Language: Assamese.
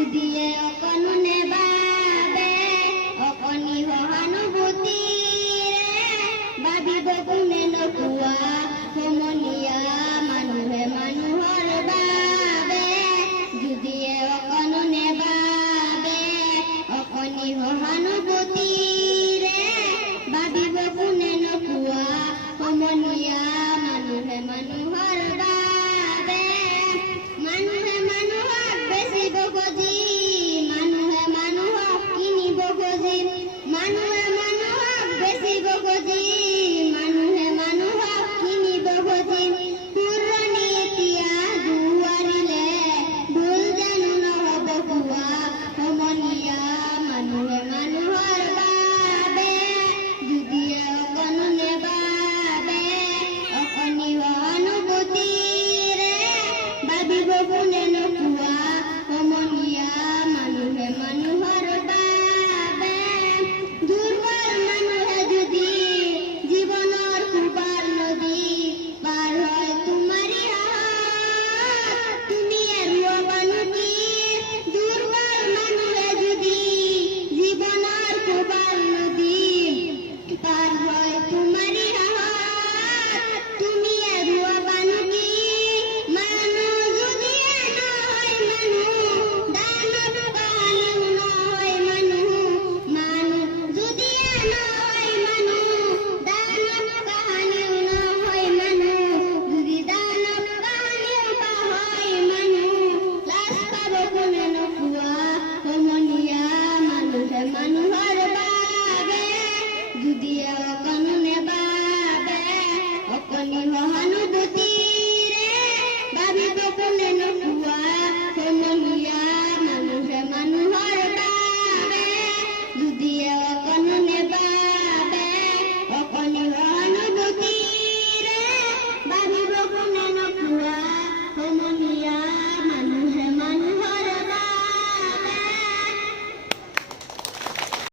যদিয়ে অকণে বাবে অকণি সহানুভূতিৰে ভাবিব কোনে নোকোৱা সমনীয়া মানুহে মানুহৰ বাবে যদিয়ে অকণে বাবে অকণি সহানুভূতিৰে ভাবিব কোনে নোকোৱা সমনীয়া মানুহে মানুহৰ বাবে মানুহে মানুহক বেচিব খুজি